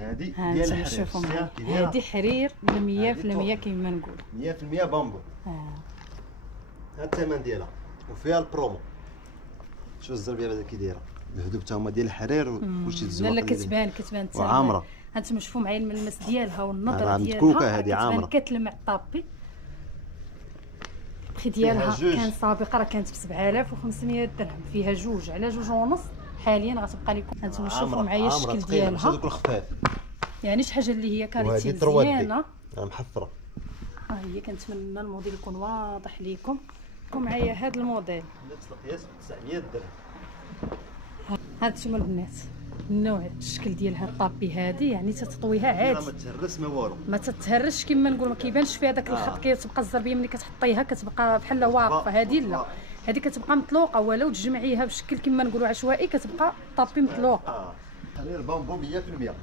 هذه ديال الحرير. هذه حرير 100% كيما نقول 100% بامبو. هذا الثمن ديالها وفيها البرومو. شوف الزربيه بعدا كي دايره الهدوب تا هما ديال الحرير وكلشي تزوق. لا كتبان وعامره. هانتوما شوفوا معايا الملمس ديالها والنظره ديالها متكوكه. هذه عامره كتلمع الطابي. البخي ديالها كان سابقا راه كانت ب 7500 درهم، فيها جوج على جوج ونص. حاليا غتبقى لكم هانتوما شوفوا معايا الشكل ديالها. ماشي دوك الخفاف، يعني شي حاجه اللي هي كاريتي مزيانه محفره. ها هي. كنتمنى الموديل يكون واضح ليكم. معايا هذا الموديل نفس القياس ب 900 درهم. هانتوما البنات النوع الشكل ديالها الطابي هذه، يعني تتطويها عادي ما تهرس ما والو، ما تتهرش كما نقولوا، ما كيبانش فيها داك الخط. كتبقى الزربيه ملي كتحطيها كتبقى بحال واقفه. هذه لا، هذه كتبقى مطلوقه، ولو تجمعيها بشكل كما نقولوا عشوائي كتبقى طابي مطلوقه. حرير بامبو 100%.